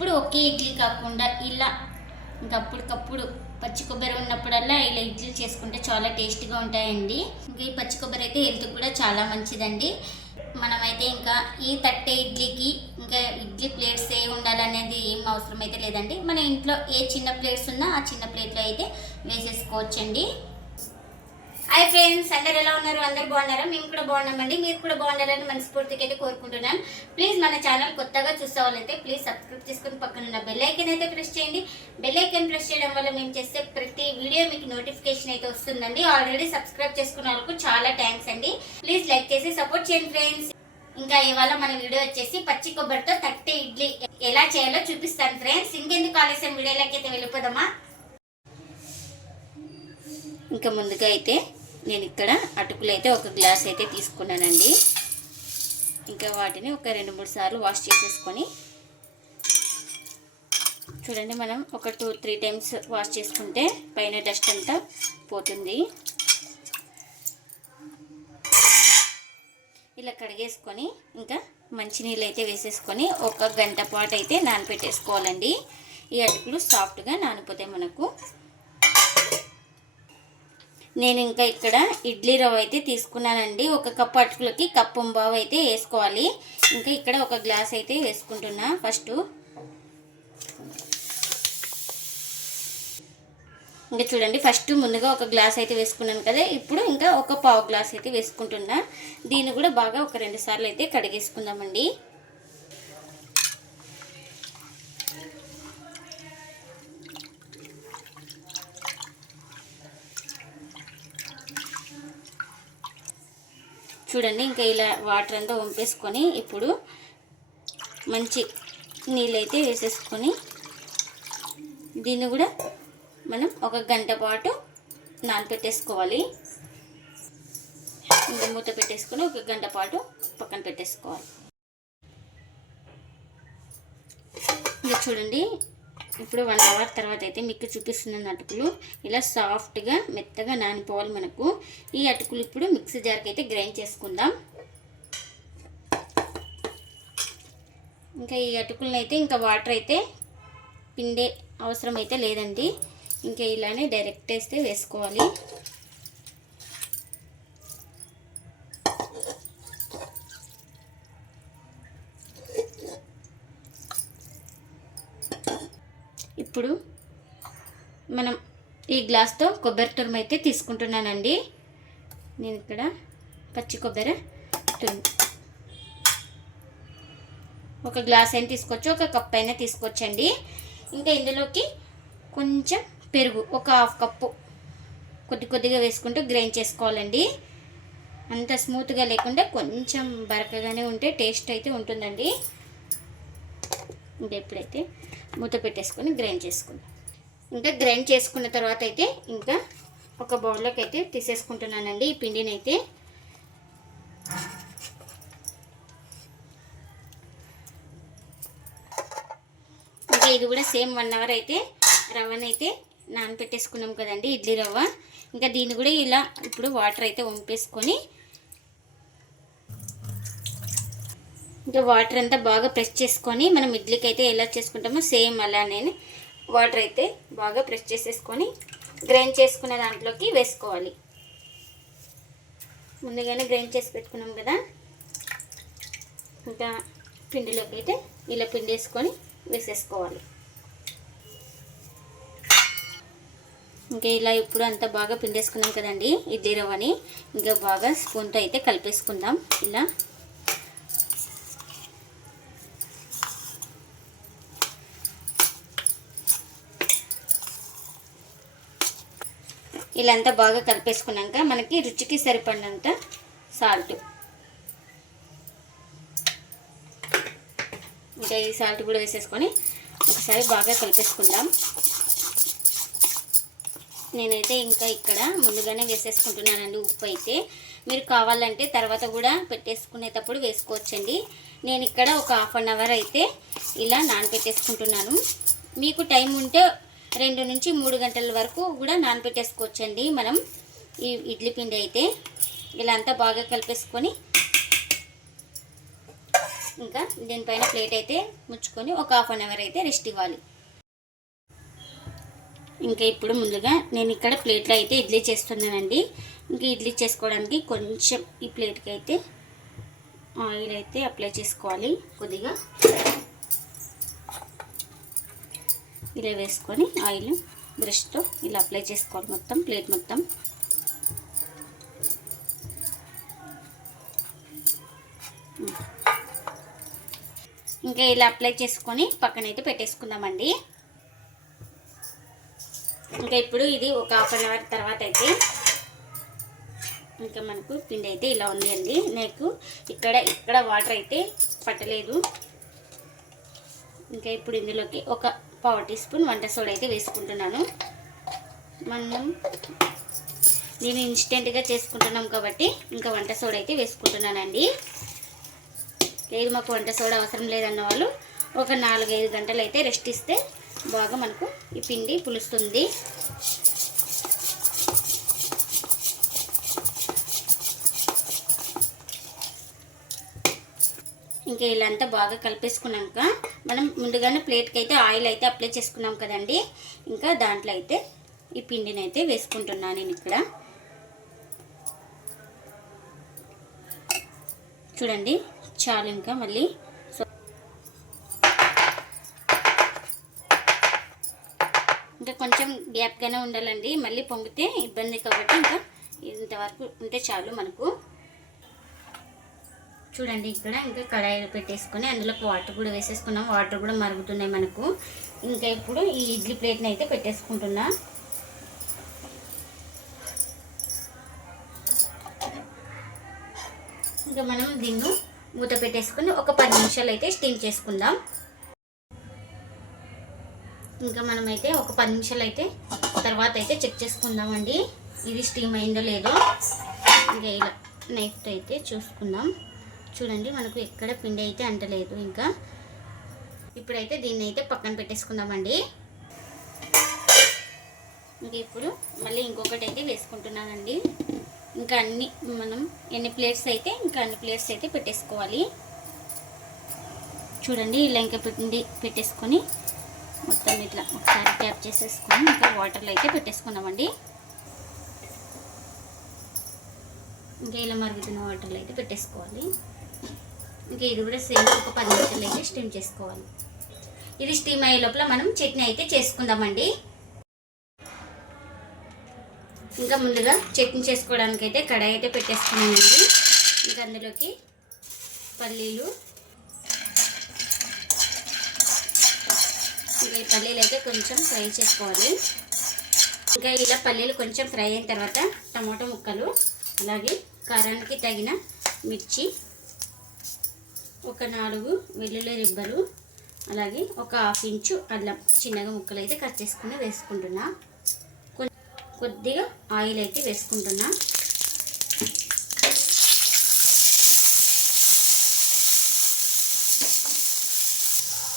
ఎప్పుడు ఒకే ఇడ్లీ కాకుండా ఇలా ఇంకా అప్పటికప్పుడు పచ్చి కొబ్బరి ఉన్నప్పుడల్లా ఇలా ఇడ్లీ చేసుకుంటే చాలా టేస్ట్గా ఉంటాయండి. ఇంకా ఈ పచ్చి కొబ్బరి అయితే హెల్త్ కూడా చాలా మంచిదండి. మనమైతే ఇంకా ఈ తట్టే ఇడ్లీకి ఇంకా ఇడ్లీ ప్లేట్స్ ఏ ఉండాలనేది ఏం అవసరం అయితే లేదండి. మన ఇంట్లో ఏ చిన్న ప్లేట్స్ ఉన్నా ఆ చిన్న ప్లేట్లో అయితే వేసేసుకోవచ్చండి. హాయ్ ఫ్రెండ్స్ అందరు ఎలా ఉన్నారు? అందరు బాగున్నారా? మేము కూడా బాగున్నామండి. మీరు కూడా బాగున్నారని మనస్ఫూర్తికి అయితే కోరుకుంటున్నాను ప్లీజ్ మన ఛానల్ కొత్తగా చూసే వాళ్ళైతే ప్లీజ్ సబ్స్క్రైబ్ చేసుకుని పక్కన ఉన్న బెల్ ఐకన్ అయితే ప్రెస్ చేయండి. బెల్ ఐకన్ ప్రెస్ చేయడం వల్ల మేము చేసే ప్రతి వీడియో మీకు నోటిఫికేషన్ అయితే వస్తుందండి. ఆల్రెడీ సబ్స్క్రైబ్ చేసుకున్న వాళ్ళకు చాలా థ్యాంక్స్ అండి. ప్లీజ్ లైక్ చేసి సపోర్ట్ చేయండి ఫ్రెండ్స్ ఇంకా ఇవాళ మన వీడియో వచ్చేసి పచ్చి కొబ్బరితో తట్టే ఇడ్లీ. ఎలా చేయాలో చూపిస్తాను ఫ్రెండ్స్ ఇంకెందుకు ఆలస్యం? వీడియోలోకి అయితే వెళ్ళిపోదామా? ఇంకా ముందుగా అయితే నేను ఇక్కడ అటుకులు అయితే ఒక గ్లాస్ అయితే తీసుకున్నానండి. ఇంకా వాటిని ఒక రెండు మూడు సార్లు వాష్ చేసేసుకొని చూడండి మనం ఒక టూ త్రీ టైమ్స్ వాష్ చేసుకుంటే పైన డస్ట్ అంతా పోతుంది. ఇలా కడిగేసుకొని ఇంకా మంచినీళ్ళు అయితే వేసేసుకొని ఒక గంట పాటు అయితే నానబెట్టేసుకోవాలండి ఈ అటుకులు సాఫ్ట్గా నానిపోతాయి మనకు. నేను ఇంకా ఇక్కడ ఇడ్లీ రవ్వ అయితే తీసుకున్నానండి. ఒక కప్పు అటుకులకి కప్పు బావు అయితే వేసుకోవాలి. ఇంకా ఇక్కడ ఒక గ్లాస్ అయితే వేసుకుంటున్నా ఫస్ట్. ఇంకా చూడండి ఫస్ట్ ముందుగా ఒక గ్లాస్ అయితే వేసుకున్నాను కదా. ఇప్పుడు ఇంకా ఒక పావు గ్లాస్ అయితే వేసుకుంటున్నా. దీన్ని కూడా బాగా ఒక రెండు సార్లు అయితే కడిగేసుకుందామండి. చూడండి ఇంకా ఇలా వాటర్ అంతా వంపేసుకొని ఇప్పుడు మంచి నీళ్ళైతే వేసేసుకొని దీన్ని కూడా మనం ఒక గంట పాటు నానపెట్టేసుకోవాలి. ఇంకా మూత పెట్టేసుకొని ఒక గంట పాటు పక్కన పెట్టేసుకోవాలి. ఇంకా చూడండి ఇప్పుడు వన్ అవర్ తర్వాత అయితే మీకు చూపిస్తున్నాను అటుకులు ఇలా సాఫ్ట్గా మెత్తగా నానిపోవాలి మనకు. ఈ అటుకులు ఇప్పుడు మిక్సీ జార్కి అయితే గ్రైండ్ చేసుకుందాం. ఇంకా ఈ అటుకులను అయితే ఇంకా వాటర్ అయితే పిండే అవసరం అయితే లేదండి. ఇంకా ఇలానే డైరెక్ట్ వేస్తే వేసుకోవాలి. ఇప్పుడు మనం ఈ గ్లాస్తో కొబ్బరి తురుము అయితే తీసుకుంటున్నానండి. నేను ఇక్కడ పచ్చి కొబ్బరి తురుము. ఒక గ్లాస్ అయినా తీసుకోవచ్చు ఒక కప్ అయినా తీసుకోవచ్చండి. ఇంకా ఇందులోకి కొంచెం పెరుగు ఒక హాఫ్ కప్పు కొద్ది కొద్దిగా వేసుకుంటూ గ్రైండ్ చేసుకోవాలండి. అంత స్మూత్గా లేకుండా కొంచెం బరకగానే ఉంటే టేస్ట్ అయితే ఉంటుందండి. ఇంకా ఎప్పుడైతే మూత పెట్టేసుకొని గ్రైండ్ చేసుకుందాం. ఇంకా గ్రైండ్ చేసుకున్న తర్వాత అయితే ఇంకా ఒక బౌల్లోకి అయితే తీసేసుకుంటున్నానండి ఈ పిండిని అయితే ఇంకా ఇది కూడా సేమ్ వన్ అవర్ అయితే రవ్వనైతే నానపెట్టేసుకున్నాం కదండి ఇడ్లీ రవ్వ. ఇంకా దీన్ని కూడా ఇలా ఇప్పుడు వాటర్ అయితే వంపేసుకొని ఇంకా వాటర్ అంతా బాగా ప్రెస్ చేసుకొని మనం ఇడ్లీకి అయితే ఎలా చేసుకుంటామో సేమ్ అలానే వాటర్ అయితే బాగా ప్రెస్ చేసేసుకొని గ్రైండ్ చేసుకున్న దాంట్లోకి వేసుకోవాలి. ముందుగానే గ్రైండ్ చేసి పెట్టుకున్నాం కదా. ఇంకా పిండిలోకి అయితే ఇలా పిండి వేసుకొని వేసేసుకోవాలి. ఇంకా ఇలా ఇప్పుడు అంతా బాగా పిండేసుకున్నాం కదండి ఇడ్లీ రవ్వని. ఇంకా బాగా స్పూన్తో అయితే కలిపేసుకుందాం. ఇలా ఇలా అంతా బాగా కలిపేసుకున్నాక మనకి రుచికి సరిపడినంత సాల్ట్. ఇంకా ఈ సాల్ట్ కూడా వేసేసుకొని ఒకసారి బాగా కలిపేసుకుందాం. నేనైతే ఇంకా ఇక్కడ ముందుగానే వేసేసుకుంటున్నానండి ఉప్పు అయితే. మీరు కావాలంటే తర్వాత కూడా పెట్టేసుకునేటప్పుడు వేసుకోవచ్చండి. నేను ఇక్కడ ఒక హాఫ్ అన్ అవర్ అయితే ఇలా నానబెట్టేసుకుంటున్నాను. మీకు టైం ఉంటే రెండు నుంచి మూడు గంటల వరకు కూడా నానబెట్టేసుకోవచ్చండి మనం ఈ ఇడ్లీ పిండి అయితే. ఇలా అంతా బాగా కలిపేసుకొని ఇంకా దీనిపైన ప్లేట్ అయితే ముచ్చుకొని ఒక హాఫ్ అన్ అవర్ అయితే రెస్ట్ ఇవ్వాలి. ఇంకా ఇప్పుడు ముందుగా నేను ఇక్కడ ప్లేట్లో అయితే ఇడ్లీ చేస్తున్నానండి. ఇంకా ఇడ్లీ చేసుకోవడానికి కొంచెం ఈ ప్లేట్కి అయితే ఆయిల్ అయితే అప్లై చేసుకోవాలి కొద్దిగా. ఇలా వేసుకొని ఆయిల్ బ్రష్తో ఇలా అప్లై చేసుకోవాలి మొత్తం ప్లేట్ మొత్తం. ఇంకా ఇలా అప్లై చేసుకొని పక్కనైతే పెట్టేసుకుందామండి. ఇంకా ఇప్పుడు ఇది ఒక హాఫ్ అన్ అవర్ తర్వాత అయితే ఇంకా మనకు పిండి అయితే ఇలా ఉంది అండి. నాకు ఇక్కడ ఇక్కడ వాటర్ అయితే పట్టలేదు. ఇంకా ఇప్పుడు ఇందులోకి ఒక పావు టీ స్పూన్ వంట సోడా అయితే వేసుకుంటున్నాను. మనం నేను ఇన్స్టెంట్గా చేసుకుంటున్నాం కాబట్టి ఇంకా వంట సోడా అయితే వేసుకుంటున్నానండి. లేదు మాకు వంట సోడా అవసరం లేదన్న వాళ్ళు ఒక నాలుగైదు గంటలు అయితే రెస్ట్ ఇస్తే బాగా మనకు ఈ పిండి పులుస్తుంది. ఇంకా ఇలాంతా బాగా కలిపేసుకున్నాక మనం ముందుగానే ప్లేట్కి అయితే ఆయిల్ అయితే అప్లై చేసుకున్నాం కదండి. ఇంకా దాంట్లో అయితే ఈ పిండిని అయితే వేసుకుంటున్నాను నేను ఇక్కడ. చూడండి చాలు ఇంకా మళ్ళీ. ఇంకా కొంచెం గ్యాప్గానే ఉండాలండి. మళ్ళీ పొంగితే ఇబ్బంది కాబట్టి ఇంకా ఇంతవరకు ఉంటే చాలు మనకు. చూడండి ఇక్కడ ఇంకా కడాయిలు పెట్టేసుకొని అందులోకి వాటర్ కూడా వేసేసుకున్నాం. వాటర్ కూడా మరుగుతున్నాయి మనకు. ఇంకా ఇప్పుడు ఈ ఇడ్లీ ప్లేట్ని అయితే పెట్టేసుకుంటున్నా. ఇంకా మనం దీన్ని మూత పెట్టేసుకొని ఒక పది నిమిషాలు అయితే స్టీమ్ చేసుకుందాం. ఇంకా మనమైతే ఒక పది నిమిషాలు అయితే తర్వాత అయితే చెక్ చేసుకుందామండి. ఇది స్టీమ్ అయిందో లేదో. ఇంకా ఇలా నైఫ్తో అయితే చూసుకుందాం. చూడండి మనకు ఎక్కడ పిండి అయితే అంటలేదు ఇంకా. ఇప్పుడైతే దీన్ని అయితే పక్కన పెట్టేసుకుందామండి. ఇంకా ఇప్పుడు మళ్ళీ ఇంకొకటి అయితే వేసుకుంటున్నానండి. ఇంకా అన్ని మనం ఎన్ని ప్లేట్స్ అయితే ఇంకా అన్ని ప్లేట్స్ అయితే పెట్టేసుకోవాలి. చూడండి ఇలా ఇంకా పిండి పెట్టేసుకొని మొత్తం ఇట్లా ఒకసారి ట్యాప్ చేసేసుకొని ఇంకా వాటర్లో అయితే పెట్టేసుకున్నామండి ఇంకా ఇలా మరుగుతున్న వాటర్లో అయితే పెట్టేసుకోవాలి. ఇంకా ఇది కూడా సేమ్ ఒక పది నిమిషాలు అయితే స్టీమ్ చేసుకోవాలి. ఇది స్టీమ్ అయ్యే లోపల మనం చట్నీ అయితే చేసుకుందామండి. ఇంకా ముందుగా చట్నీ చేసుకోవడానికి అయితే కడాయి అయితే పెట్టేసుకున్నామండి. ఇంకా అందులోకి పల్లీలు. ఇంకా ఈ పల్లీలు అయితే కొంచెం ఫ్రై చేసుకోవాలి. ఇంకా ఇలా పల్లీలు కొంచెం ఫ్రై అయిన తర్వాత టమాటో ముక్కలు అలాగే కారానికి తగిన మిర్చి ఒక నాలుగు వెల్లుల్లి రిబ్బలు అలాగే ఒక హాఫ్ ఇంచు అల్లం చిన్నగా ముక్కలు అయితే కట్ చేసుకుని వేసుకుంటున్నా. కొద్దిగా ఆయిల్ అయితే వేసుకుంటున్నా.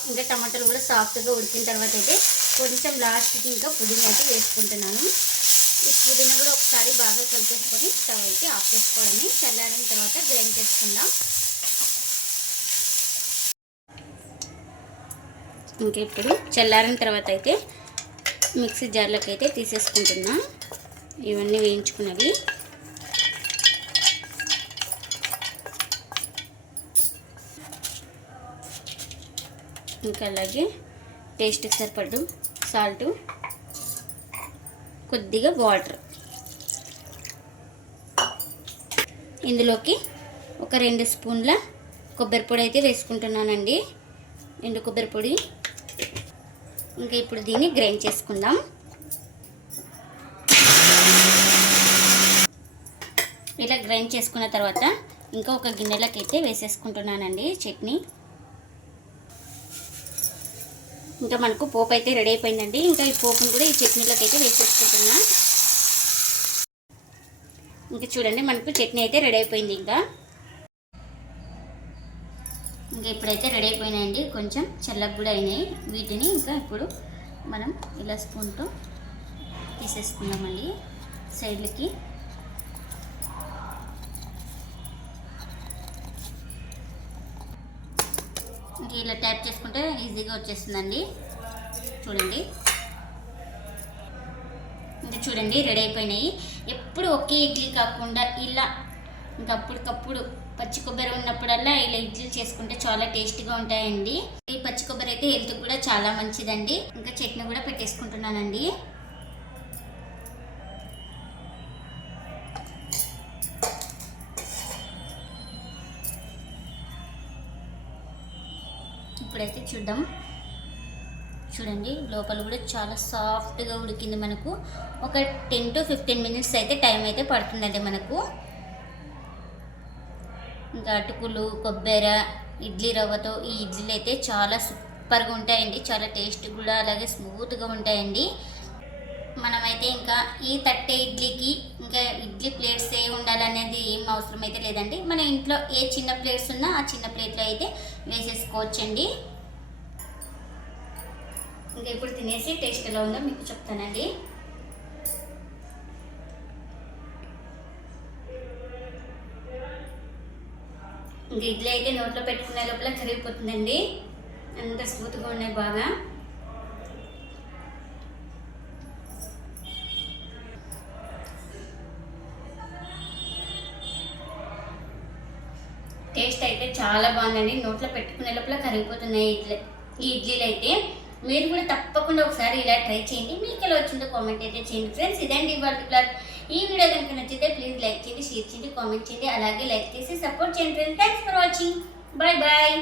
ఇంకా టమాటాలు కూడా సాఫ్ట్గా ఉడికిన తర్వాత అయితే కొంచెం లాస్ట్కి ఇంకా పుదీనా అయితే వేసుకుంటున్నాను. ఈ పుదీనా కూడా ఒకసారి బాగా కలిపేసుకొని స్టవ్ అయితే ఆఫ్ చేసుకోవడమే. చల్లారిన తర్వాత గ్రైండ్ చేసుకుందాం. ఇంక ఇప్పుడు చల్లారిన తర్వాత అయితే మిక్సీ జార్లోకి అయితే తీసేసుకుంటున్నా. ఇవన్నీ వేయించుకున్నవి. ఇంకా అలాగే టేస్ట్కి సరిపడు సాల్ట్ కొద్దిగా వాటర్. ఇందులోకి ఒక రెండు స్పూన్ల కొబ్బరి పొడి అయితే వేసుకుంటున్నానండి. ఎండు కొబ్బరి పొడి ఇంకా ఇప్పుడు దీన్ని గ్రైండ్ చేసుకుందాం. ఇలా గ్రైండ్ చేసుకున్న తర్వాత ఇంకా ఒక గిన్నెలోకి అయితే వేసేసుకుంటున్నానండి చట్నీ. ఇంకా మనకు పోపు అయితే రెడీ అయిపోయిందండి. ఇంకా ఈ పోపును కూడా ఈ చట్నీలోకి అయితే వేసేసుకుంటున్నా. ఇంకా చూడండి మనకు చట్నీ అయితే రెడీ అయిపోయింది ఇంకా. ఇంకా ఇప్పుడైతే రెడీ అయిపోయినాయండి. కొంచెం చల్లగా కూడా అయినాయి. వీటిని ఇంకా ఇప్పుడు మనం ఇలా స్పూన్తో తీసేసుకుందామండి సైడ్లకి. ఇలా ట్యాప్ చేసుకుంటే ఈజీగా వచ్చేస్తుందండి. చూడండి. ఇంకా చూడండి రెడీ అయిపోయినాయి. ఎప్పుడు ఒకే ఇడ్లీ కాకుండా ఇలా ఇంకా అప్పటికప్పుడు పచ్చి కొబ్బరి ఉన్నప్పుడల్లా ఇలా ఇడ్లీ చేసుకుంటే చాలా టేస్ట్గా ఉంటాయండి. ఈ పచ్చి కొబ్బరి అయితే హెల్త్ కూడా చాలా మంచిదండి. ఇంకా చట్నీ కూడా పెట్టేసుకుంటున్నానండి. ఇప్పుడైతే చూద్దాం. చూడండి లోపల కూడా చాలా సాఫ్ట్గా ఉడికింది మనకు. ఒక టెన్ టు ఫిఫ్టీన్ మినిట్స్ అయితే టైం అయితే పడుతుందండి మనకు. ఇంకా అటుకులు కొబ్బరి ఇడ్లీ రవ్వతో ఈ ఇడ్లీలు అయితే చాలా సూపర్గా ఉంటాయండి. చాలా టేస్ట్ కూడా అలాగే స్మూత్గా ఉంటాయండి. మనమైతే ఇంకా ఈ తట్టే ఇడ్లీకి ఇంకా ఇడ్లీ ప్లేట్స్ ఏ ఉండాలనేది ఏం అవసరం అయితే లేదండి. మన ఇంట్లో ఏ చిన్న ప్లేట్స్ ఉన్నా ఆ చిన్న ప్లేట్లో అయితే వేసేసుకోవచ్చండి. ఇంకా ఇప్పుడు తినేసి టేస్ట్ ఎలా ఉందో మీకు చెప్తానండి. ఇడ్లీ అయితే నోట్లో పెట్టుకునే లోపల కరిగిపోతుందండి. అంత స్మూత్గా ఉన్నాయి బాగా. టేస్ట్ అయితే చాలా బాగుందండి. నోట్లో పెట్టుకునే లోపల కరిగిపోతున్నాయి ఇడ్లీ ఈ ఇడ్లీలు అయితే. మీరు కూడా తప్పకుండా ఒకసారి ఇలా ట్రై చేయండి. మీకు ఎలా వచ్చిందో కామెంట్ అయితే చేయండి. ఫ్రెండ్స్ ఇదండి ఇవాళ ఈ వీడియో కనుక నచ్చితే ప్లీజ్ లైక్ చేయండి షేర్ చేయండి కామెంట్ చేయండి అలాగే లైక్ చేసి సపోర్ట్ చేయండి friends thanks for watching bye bye